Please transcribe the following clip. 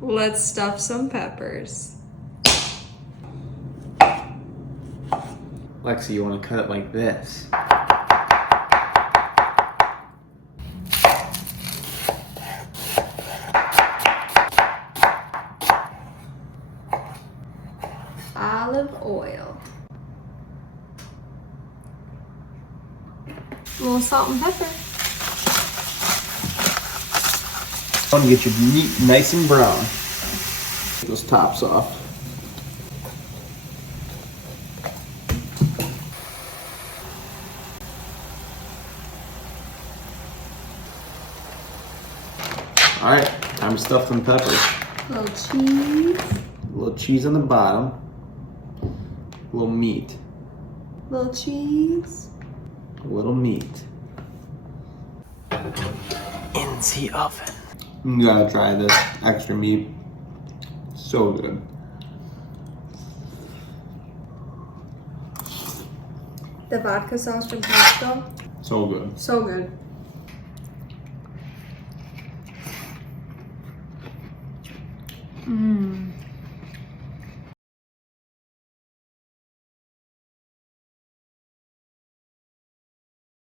Let's stuff some peppers. Lexi, you want to cut it like this. Olive oil. A little salt and pepper. I want to get your meat nice and brown. Get those tops off. All right, time to stuff some peppers. Little cheese. A little cheese on the bottom. A little meat. Little cheese. A little meat. In the oven. You gotta try this extra meat. So good. The vodka sauce from Costco. So good. So good.